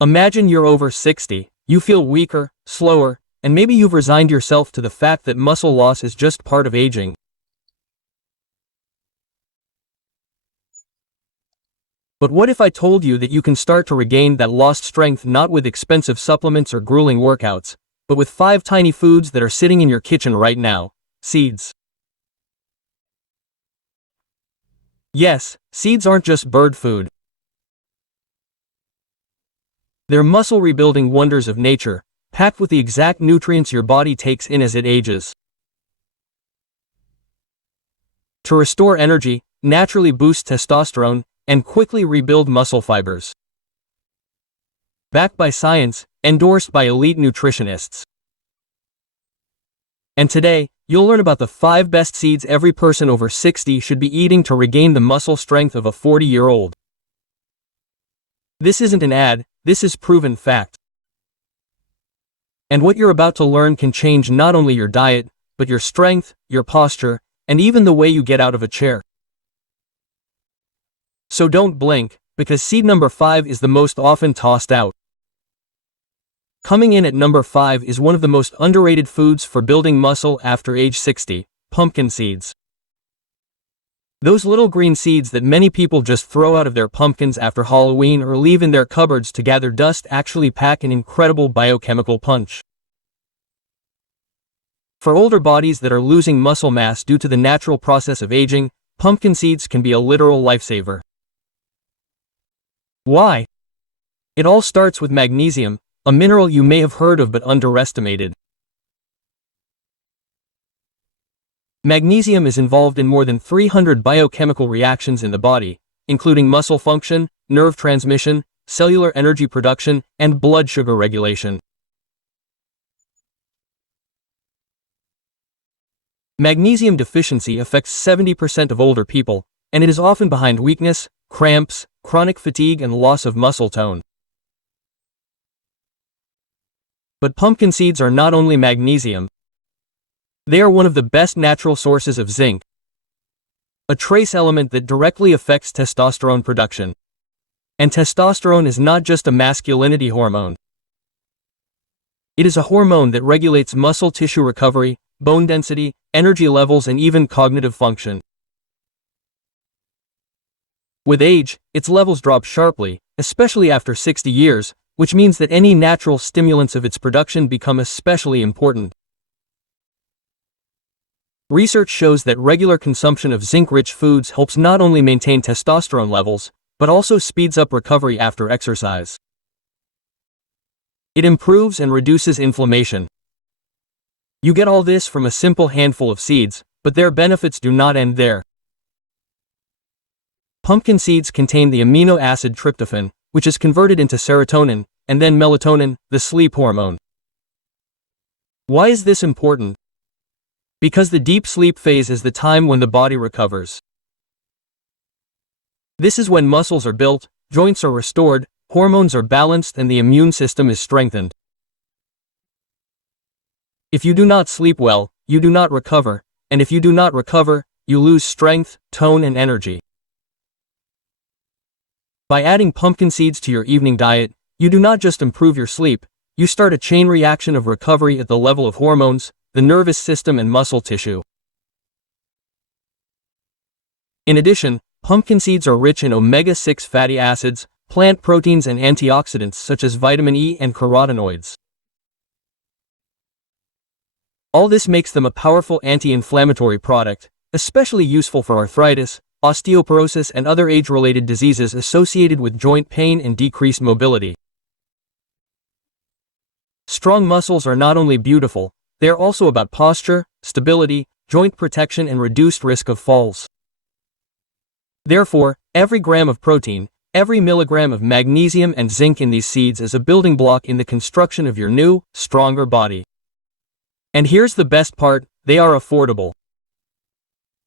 Imagine you're over 60, you feel weaker, slower, and maybe you've resigned yourself to the fact that muscle loss is just part of aging. But what if I told you that you can start to regain that lost strength not with expensive supplements or grueling workouts, but with 5 tiny foods that are sitting in your kitchen right now: seeds. Yes, seeds aren't just bird food. They're muscle rebuilding wonders of nature, packed with the exact nutrients your body takes in as it ages. To restore energy, naturally boost testosterone, and quickly rebuild muscle fibers. Backed by science, endorsed by elite nutritionists. And today, you'll learn about the 5 best seeds every person over 60 should be eating to regain the muscle strength of a 40-year-old. This isn't an ad, this is proven fact. And what you're about to learn can change not only your diet, but your strength, your posture, and even the way you get out of a chair. So don't blink, because seed number 5 is the most often tossed out. Coming in at number 5 is one of the most underrated foods for building muscle after age 60, pumpkin seeds. Those little green seeds that many people just throw out of their pumpkins after Halloween or leave in their cupboards to gather dust actually pack an incredible biochemical punch. For older bodies that are losing muscle mass due to the natural process of aging, pumpkin seeds can be a literal lifesaver. Why? It all starts with magnesium, a mineral you may have heard of but underestimated. Magnesium is involved in more than 300 biochemical reactions in the body, including muscle function, nerve transmission, cellular energy production, and blood sugar regulation. Magnesium deficiency affects 70% of older people, and it is often behind weakness, cramps, chronic fatigue, and loss of muscle tone. But pumpkin seeds are not only magnesium. They are one of the best natural sources of zinc, a trace element that directly affects testosterone production. And testosterone is not just a masculinity hormone. It is a hormone that regulates muscle tissue recovery, bone density, energy levels, and even cognitive function. With age, its levels drop sharply, especially after 60 years, which means that any natural stimulants of its production become especially important. Research shows that regular consumption of zinc-rich foods helps not only maintain testosterone levels, but also speeds up recovery after exercise. It improves and reduces inflammation. You get all this from a simple handful of seeds, but their benefits do not end there. Pumpkin seeds contain the amino acid tryptophan, which is converted into serotonin, and then melatonin, the sleep hormone. Why is this important? Because the deep sleep phase is the time when the body recovers. This is when muscles are built, joints are restored, hormones are balanced, and the immune system is strengthened. If you do not sleep well, you do not recover, and if you do not recover, you lose strength, tone, and energy. By adding pumpkin seeds to your evening diet, you do not just improve your sleep, you start a chain reaction of recovery at the level of hormones, the nervous system, and muscle tissue. In addition, pumpkin seeds are rich in omega-6 fatty acids, plant proteins, and antioxidants such as vitamin E and carotenoids. All this makes them a powerful anti-inflammatory product, especially useful for arthritis, osteoporosis, and other age-related diseases associated with joint pain and decreased mobility. Strong muscles are not only beautiful, they are also about posture, stability, joint protection, and reduced risk of falls. Therefore, every gram of protein, every milligram of magnesium and zinc in these seeds is a building block in the construction of your new, stronger body. And here's the best part, they are affordable.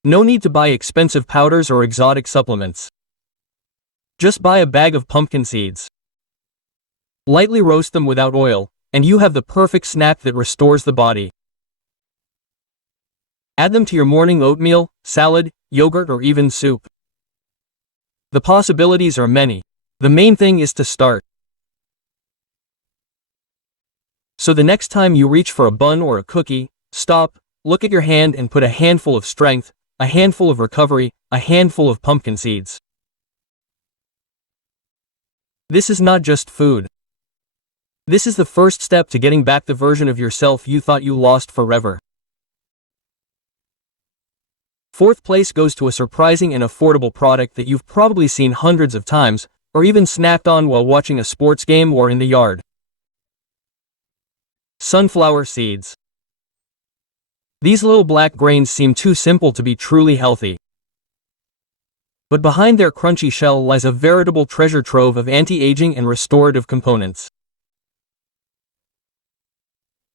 No need to buy expensive powders or exotic supplements. Just buy a bag of pumpkin seeds. Lightly roast them without oil, and you have the perfect snack that restores the body. Add them to your morning oatmeal, salad, yogurt, or even soup. The possibilities are many. The main thing is to start. So the next time you reach for a bun or a cookie, stop, look at your hand and put a handful of strength, a handful of recovery, a handful of pumpkin seeds. This is not just food. This is the first step to getting back the version of yourself you thought you lost forever. Fourth place goes to a surprising and affordable product that you've probably seen hundreds of times, or even snacked on while watching a sports game or in the yard. Sunflower seeds. These little black grains seem too simple to be truly healthy. But behind their crunchy shell lies a veritable treasure trove of anti-aging and restorative components.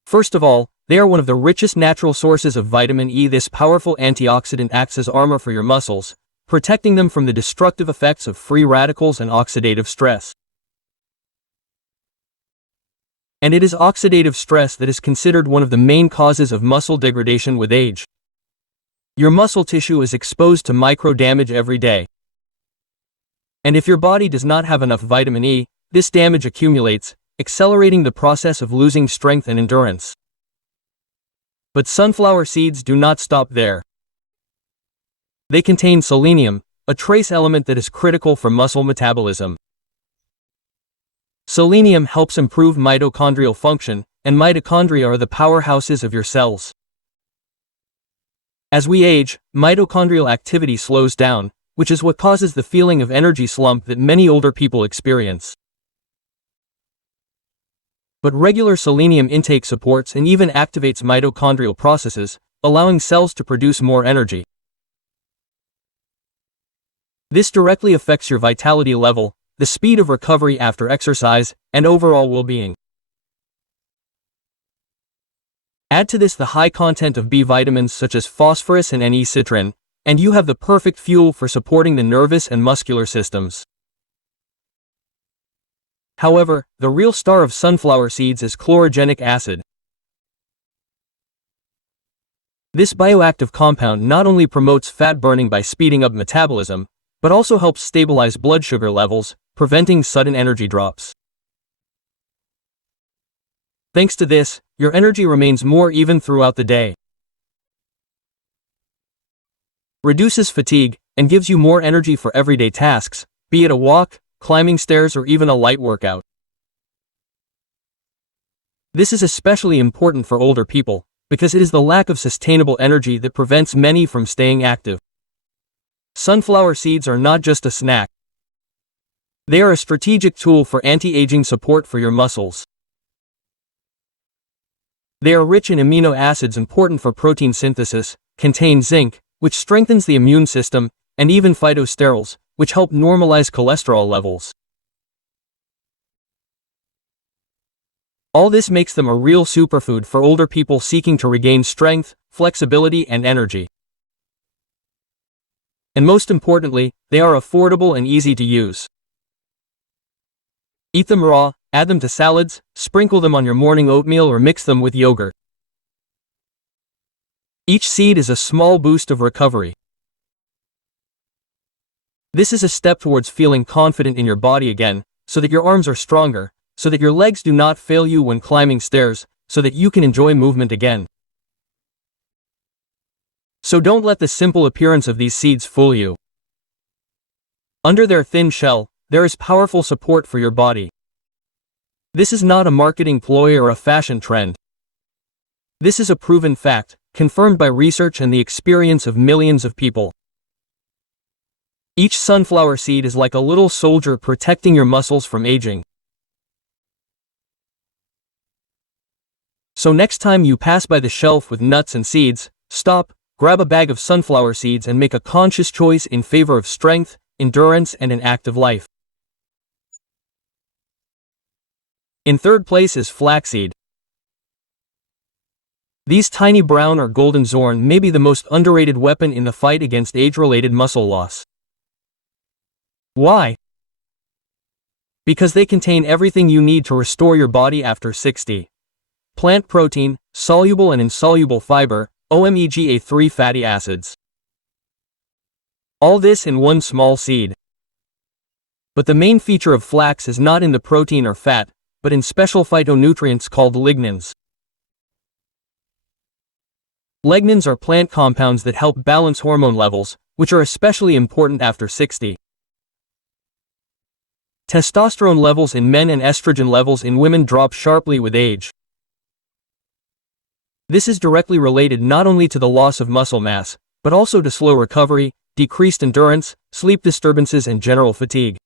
First of all, they are one of the richest natural sources of vitamin E. This powerful antioxidant acts as armor for your muscles, protecting them from the destructive effects of free radicals and oxidative stress. And it is oxidative stress that is considered one of the main causes of muscle degradation with age. Your muscle tissue is exposed to micro damage every day. And if your body does not have enough vitamin E, this damage accumulates, accelerating the process of losing strength and endurance. But sunflower seeds do not stop there. They contain selenium, a trace element that is critical for muscle metabolism. Selenium helps improve mitochondrial function, and mitochondria are the powerhouses of your cells. As we age, mitochondrial activity slows down, which is what causes the feeling of energy slump that many older people experience. But regular selenium intake supports and even activates mitochondrial processes, allowing cells to produce more energy. This directly affects your vitality level, the speed of recovery after exercise, and overall well-being. Add to this the high content of B vitamins such as phosphorus and N-citrin, and you have the perfect fuel for supporting the nervous and muscular systems. However, the real star of sunflower seeds is chlorogenic acid. This bioactive compound not only promotes fat burning by speeding up metabolism, but also helps stabilize blood sugar levels, preventing sudden energy drops. Thanks to this, your energy remains more even throughout the day, reduces fatigue, and gives you more energy for everyday tasks, be it a walk, climbing stairs, or even a light workout. This is especially important for older people, because it is the lack of sustainable energy that prevents many from staying active. Sunflower seeds are not just a snack. They are a strategic tool for anti-aging support for your muscles. They are rich in amino acids important for protein synthesis, contain zinc, which strengthens the immune system, and even phytosterols, which help normalize cholesterol levels. All this makes them a real superfood for older people seeking to regain strength, flexibility, and energy. And most importantly, they are affordable and easy to use. Eat them raw, add them to salads, sprinkle them on your morning oatmeal, or mix them with yogurt. Each seed is a small boost of recovery. This is a step towards feeling confident in your body again, so that your arms are stronger, so that your legs do not fail you when climbing stairs, so that you can enjoy movement again. So don't let the simple appearance of these seeds fool you. Under their thin shell, there is powerful support for your body. This is not a marketing ploy or a fashion trend. This is a proven fact, confirmed by research and the experience of millions of people. Each sunflower seed is like a little soldier protecting your muscles from aging. So next time you pass by the shelf with nuts and seeds, stop, grab a bag of sunflower seeds, and make a conscious choice in favor of strength, endurance, and an active life. In third place is flaxseed. These tiny brown or golden zorn may be the most underrated weapon in the fight against age-related muscle loss. Why? Because they contain everything you need to restore your body after 60. Plant protein, soluble and insoluble fiber, omega-3 fatty acids. All this in one small seed. But the main feature of flax is not in the protein or fat, but in special phytonutrients called lignans. Lignans are plant compounds that help balance hormone levels, which are especially important after 60. Testosterone levels in men and estrogen levels in women drop sharply with age. This is directly related not only to the loss of muscle mass, but also to slow recovery, decreased endurance, sleep disturbances and general fatigue.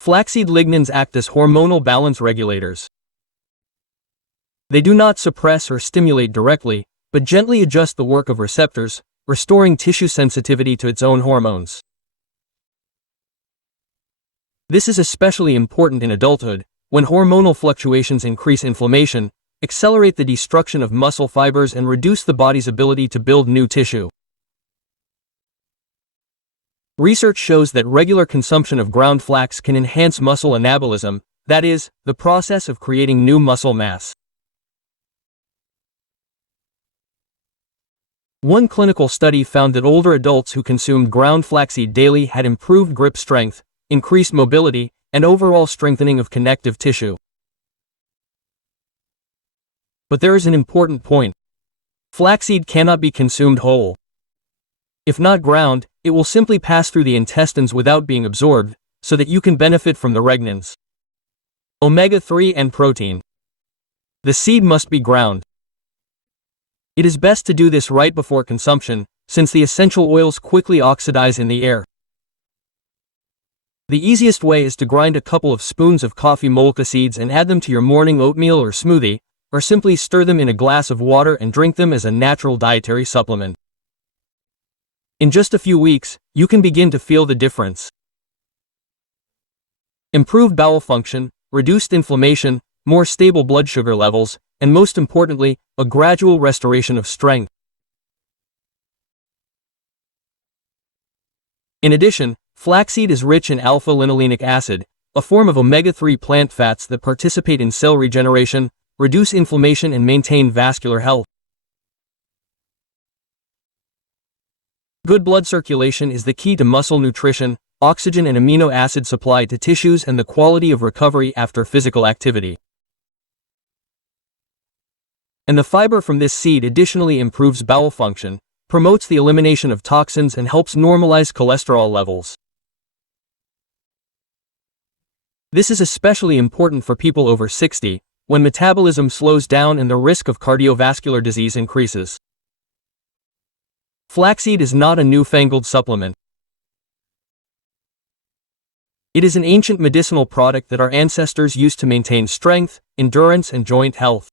Flaxseed lignans act as hormonal balance regulators. They do not suppress or stimulate directly, but gently adjust the work of receptors, restoring tissue sensitivity to its own hormones. This is especially important in adulthood, when hormonal fluctuations increase inflammation, accelerate the destruction of muscle fibers and reduce the body's ability to build new tissue. Research shows that regular consumption of ground flax can enhance muscle anabolism, that is, the process of creating new muscle mass. One clinical study found that older adults who consumed ground flaxseed daily had improved grip strength, increased mobility, and overall strengthening of connective tissue. But there is an important point. Flaxseed cannot be consumed whole. If not ground, it will simply pass through the intestines without being absorbed, so that you can benefit from the regnans, omega-3 and protein. The seed must be ground. It is best to do this right before consumption, since the essential oils quickly oxidize in the air. The easiest way is to grind a couple of spoons of coffee molca seeds and add them to your morning oatmeal or smoothie, or simply stir them in a glass of water and drink them as a natural dietary supplement. In just a few weeks, you can begin to feel the difference. Improved bowel function, reduced inflammation, more stable blood sugar levels, and most importantly, a gradual restoration of strength. In addition, flaxseed is rich in alpha-linolenic acid, a form of omega-3 plant fats that participate in cell regeneration, reduce inflammation and maintain vascular health. Good blood circulation is the key to muscle nutrition, oxygen and amino acid supply to tissues and the quality of recovery after physical activity. And the fiber from this seed additionally improves bowel function, promotes the elimination of toxins and helps normalize cholesterol levels. This is especially important for people over 60, when metabolism slows down and the risk of cardiovascular disease increases. Flaxseed is not a newfangled supplement. It is an ancient medicinal product that our ancestors used to maintain strength, endurance, and joint health.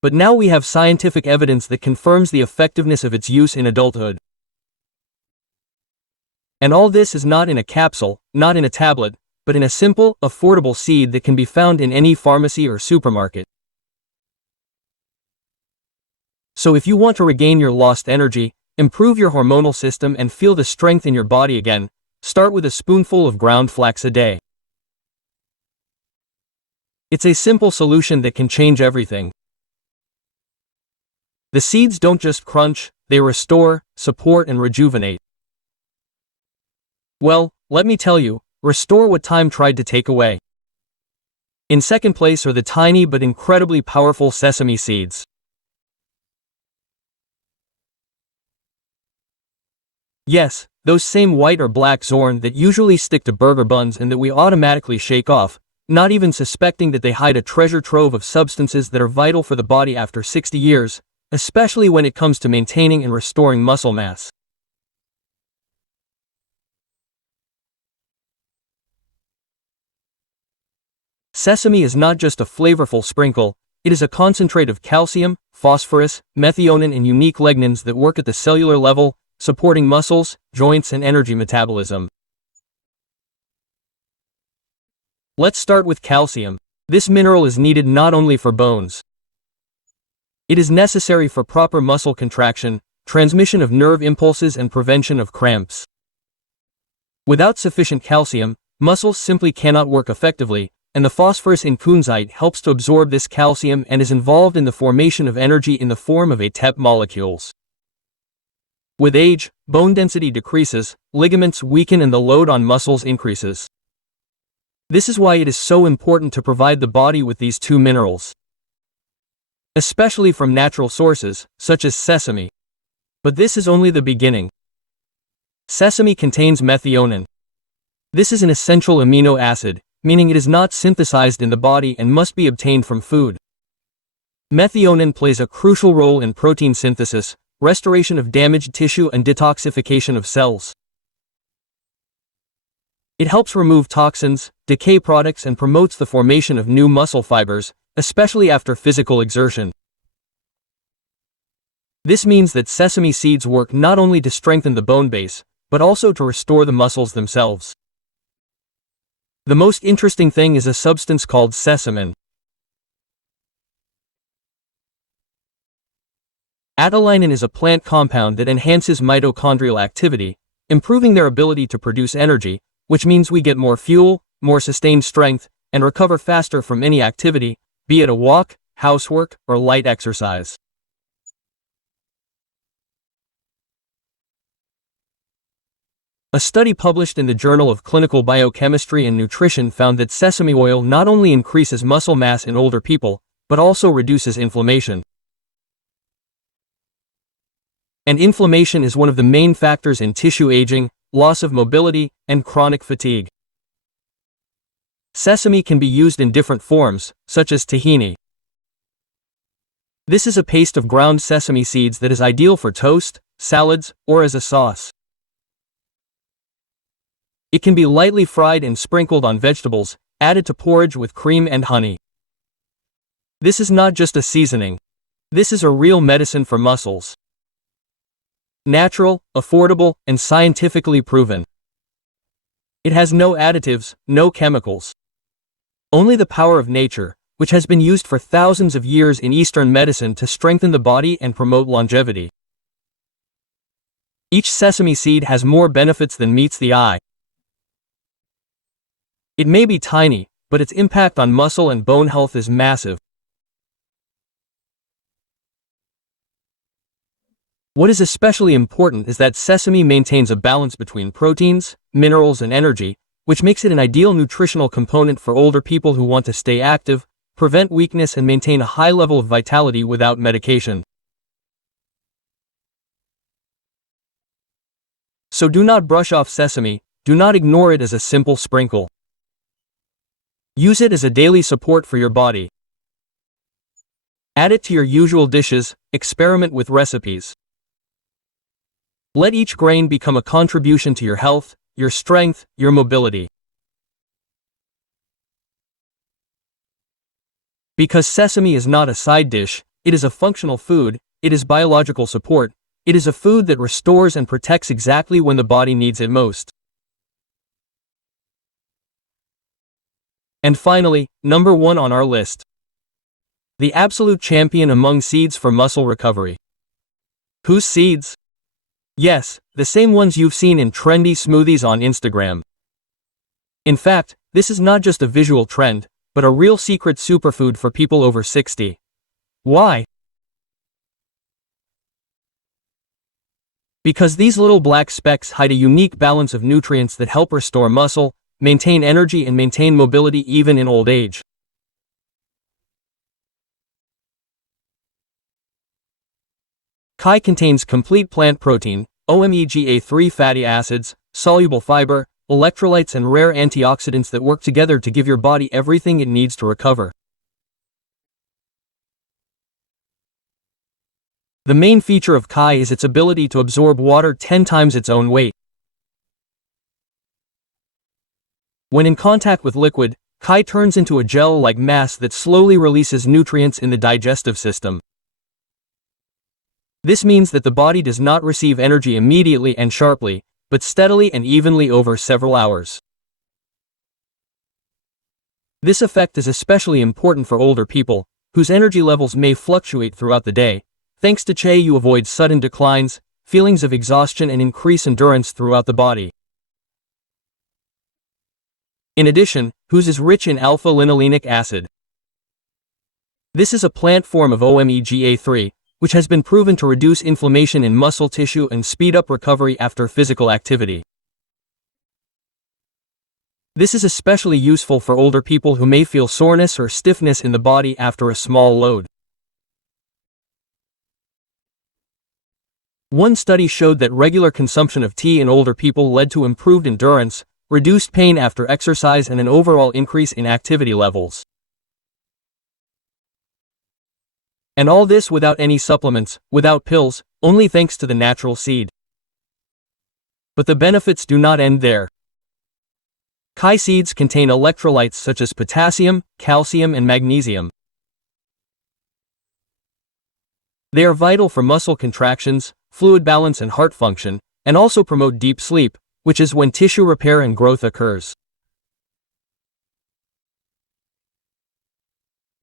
But now we have scientific evidence that confirms the effectiveness of its use in adulthood. And all this is not in a capsule, not in a tablet, but in a simple, affordable seed that can be found in any pharmacy or supermarket. So if you want to regain your lost energy, improve your hormonal system and feel the strength in your body again, start with a spoonful of ground flax a day. It's a simple solution that can change everything. The seeds don't just crunch, they restore, support and rejuvenate. Well, let me tell you, restore what time tried to take away. In second place are the tiny but incredibly powerful sesame seeds. Yes, those same white or black zorn that usually stick to burger buns and that we automatically shake off, not even suspecting that they hide a treasure trove of substances that are vital for the body after 60 years, especially when it comes to maintaining and restoring muscle mass. Sesame is not just a flavorful sprinkle, it is a concentrate of calcium, phosphorus, methionine and unique lignans that work at the cellular level, supporting muscles, joints and energy metabolism. Let's start with calcium. This mineral is needed not only for bones. It is necessary for proper muscle contraction, transmission of nerve impulses and prevention of cramps. Without sufficient calcium, muscles simply cannot work effectively, and the phosphorus in kunzite helps to absorb this calcium and is involved in the formation of energy in the form of ATP molecules. With age, bone density decreases, ligaments weaken and the load on muscles increases. This is why it is so important to provide the body with these two minerals, especially from natural sources, such as sesame. But this is only the beginning. Sesame contains methionine. This is an essential amino acid, meaning it is not synthesized in the body and must be obtained from food. Methionine plays a crucial role in protein synthesis, restoration of damaged tissue and detoxification of cells. It helps remove toxins, decay products and promotes the formation of new muscle fibers, especially after physical exertion. This means that sesame seeds work not only to strengthen the bone base, but also to restore the muscles themselves. The most interesting thing is a substance called sesamin. Adenylin is a plant compound that enhances mitochondrial activity, improving their ability to produce energy, which means we get more fuel, more sustained strength, and recover faster from any activity, be it a walk, housework, or light exercise. A study published in the Journal of Clinical Biochemistry and Nutrition found that sesame oil not only increases muscle mass in older people, but also reduces inflammation. And inflammation is one of the main factors in tissue aging, loss of mobility, and chronic fatigue. Sesame can be used in different forms, such as tahini. This is a paste of ground sesame seeds that is ideal for toast, salads, or as a sauce. It can be lightly fried and sprinkled on vegetables, added to porridge with cream and honey. This is not just a seasoning. This is a real medicine for muscles. Natural, affordable, and scientifically proven. It has no additives, no chemicals. Only the power of nature, which has been used for thousands of years in Eastern medicine to strengthen the body and promote longevity. Each sesame seed has more benefits than meets the eye. It may be tiny, but its impact on muscle and bone health is massive. What is especially important is that sesame maintains a balance between proteins, minerals and energy, which makes it an ideal nutritional component for older people who want to stay active, prevent weakness and maintain a high level of vitality without medication. So do not brush off sesame, do not ignore it as a simple sprinkle. Use it as a daily support for your body. Add it to your usual dishes, experiment with recipes. Let each grain become a contribution to your health, your strength, your mobility. Because sesame is not a side dish, it is a functional food, it is biological support, it is a food that restores and protects exactly when the body needs it most. And finally, number 1 on our list. The absolute champion among seeds for muscle recovery. Whose seeds? Yes, the same ones you've seen in trendy smoothies on Instagram. In fact, this is not just a visual trend, but a real secret superfood for people over 60. Why? Because these little black specks hide a unique balance of nutrients that help restore muscle, maintain energy and maintain mobility even in old age. Kai contains complete plant protein, omega-3 fatty acids, soluble fiber, electrolytes and rare antioxidants that work together to give your body everything it needs to recover. The main feature of Kai is its ability to absorb water 10 times its own weight. When in contact with liquid, Kai turns into a gel-like mass that slowly releases nutrients in the digestive system. This means that the body does not receive energy immediately and sharply, but steadily and evenly over several hours. This effect is especially important for older people, whose energy levels may fluctuate throughout the day. Thanks to Kai, you avoid sudden declines, feelings of exhaustion and increase endurance throughout the body. In addition, Kai is rich in alpha-linolenic acid. This is a plant form of omega-3, which has been proven to reduce inflammation in muscle tissue and speed up recovery after physical activity. This is especially useful for older people who may feel soreness or stiffness in the body after a small load. One study showed that regular consumption of tea in older people led to improved endurance, reduced pain after exercise, and an overall increase in activity levels. And all this without any supplements, without pills, only thanks to the natural seed. But the benefits do not end there. Kai seeds contain electrolytes such as potassium, calcium, and magnesium. They are vital for muscle contractions, fluid balance, and heart function, and also promote deep sleep, which is when tissue repair and growth occurs.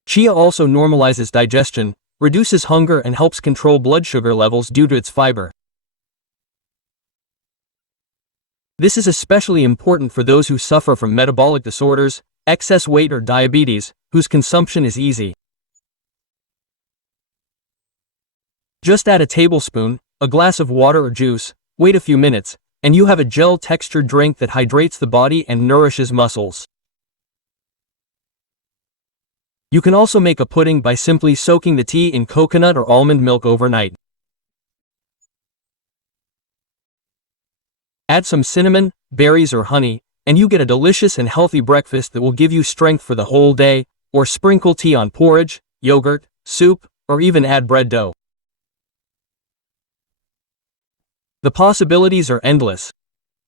Chia also normalizes digestion, reduces hunger, and helps control blood sugar levels due to its fiber. This is especially important for those who suffer from metabolic disorders, excess weight, or diabetes, whose consumption is easy. Just add a tablespoon, a glass of water or juice, wait a few minutes, and you have a gel-textured drink that hydrates the body and nourishes muscles. You can also make a pudding by simply soaking the tea in coconut or almond milk overnight. Add some cinnamon, berries, or honey, and you get a delicious and healthy breakfast that will give you strength for the whole day, or sprinkle tea on porridge, yogurt, soup, or even add bread dough. The possibilities are endless.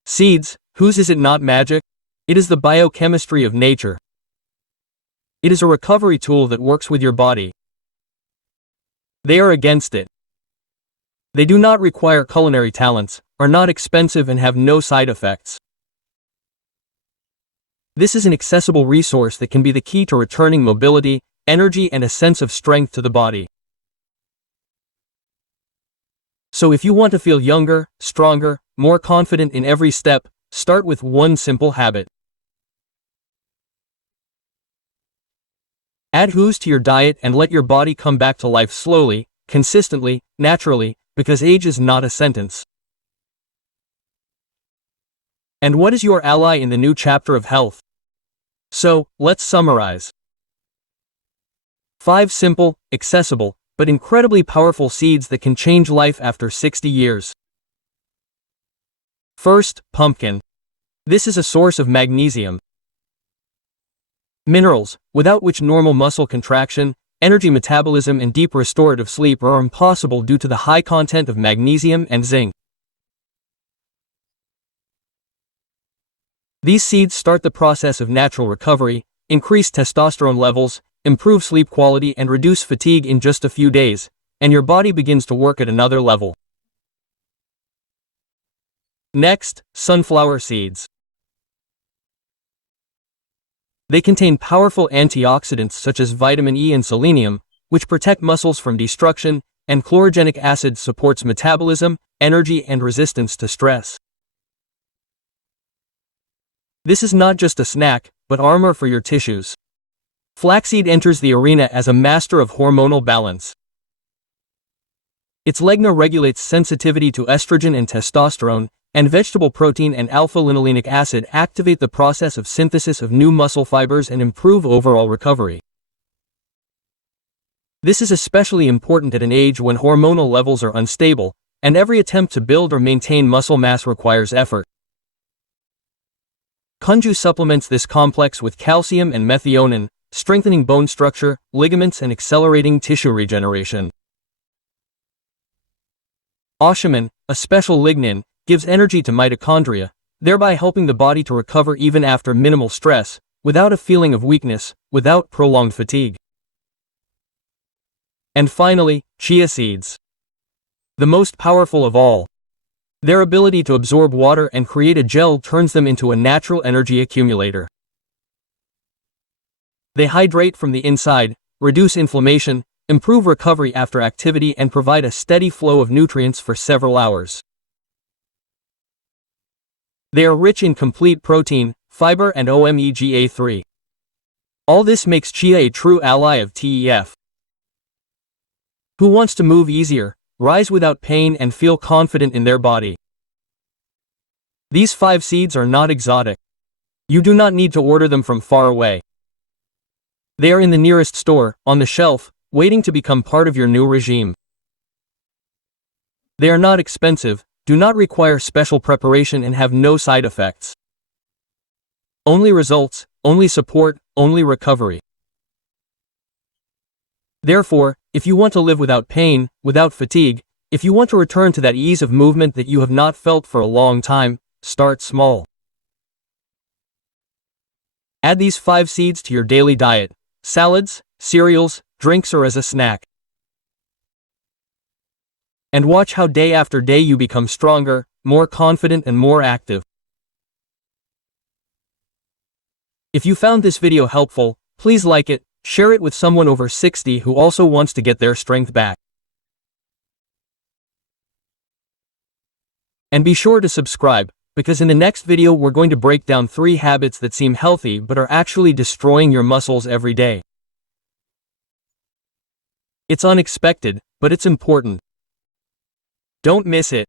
Seeds, whose is it not magic? It is the biochemistry of nature. It is a recovery tool that works with your body. They are against it. They do not require culinary talents, are not expensive, and have no side effects. This is an accessible resource that can be the key to returning mobility, energy, and a sense of strength to the body. So if you want to feel younger, stronger, more confident in every step, start with one simple habit. Add hues to your diet and let your body come back to life slowly, consistently, naturally, because age is not a sentence. And what is your ally in the new chapter of health? So, let's summarize. 5 simple, accessible, but incredibly powerful seeds that can change life after 60 years. First, pumpkin. This is a source of magnesium. Minerals, without which normal muscle contraction, energy metabolism, and deep restorative sleep are impossible due to the high content of magnesium and zinc. These seeds start the process of natural recovery, increase testosterone levels, improve sleep quality, and reduce fatigue in just a few days, and your body begins to work at another level. Next, sunflower seeds. They contain powerful antioxidants such as vitamin E and selenium, which protect muscles from destruction, and chlorogenic acid supports metabolism, energy, and resistance to stress. This is not just a snack, but armor for your tissues. Flaxseed enters the arena as a master of hormonal balance. Its legna regulates sensitivity to estrogen and testosterone, and vegetable protein and alpha-linolenic acid activate the process of synthesis of new muscle fibers and improve overall recovery. This is especially important at an age when hormonal levels are unstable, and every attempt to build or maintain muscle mass requires effort. Kunju supplements this complex with calcium and methionine, strengthening bone structure, ligaments, and accelerating tissue regeneration. Oshiman, a special lignin, gives energy to mitochondria, thereby helping the body to recover even after minimal stress, without a feeling of weakness, without prolonged fatigue. And finally, chia seeds. The most powerful of all. Their ability to absorb water and create a gel turns them into a natural energy accumulator. They hydrate from the inside, reduce inflammation, improve recovery after activity, and provide a steady flow of nutrients for several hours. They are rich in complete protein, fiber, and omega-3. All this makes chia a true ally of TEF. Who wants to move easier, rise without pain and feel confident in their body? These 5 seeds are not exotic. You do not need to order them from far away. They are in the nearest store, on the shelf, waiting to become part of your new regime. They are not expensive, do not require special preparation and have no side effects. Only results, only support, only recovery. Therefore, if you want to live without pain, without fatigue, if you want to return to that ease of movement that you have not felt for a long time, start small. Add these 5 seeds to your daily diet, salads, cereals, drinks or as a snack. And watch how day after day you become stronger, more confident and more active. If you found this video helpful, please like it, share it with someone over 60 who also wants to get their strength back. And be sure to subscribe, because in the next video we're going to break down 3 habits that seem healthy but are actually destroying your muscles every day. It's unexpected, but it's important. Don't miss it.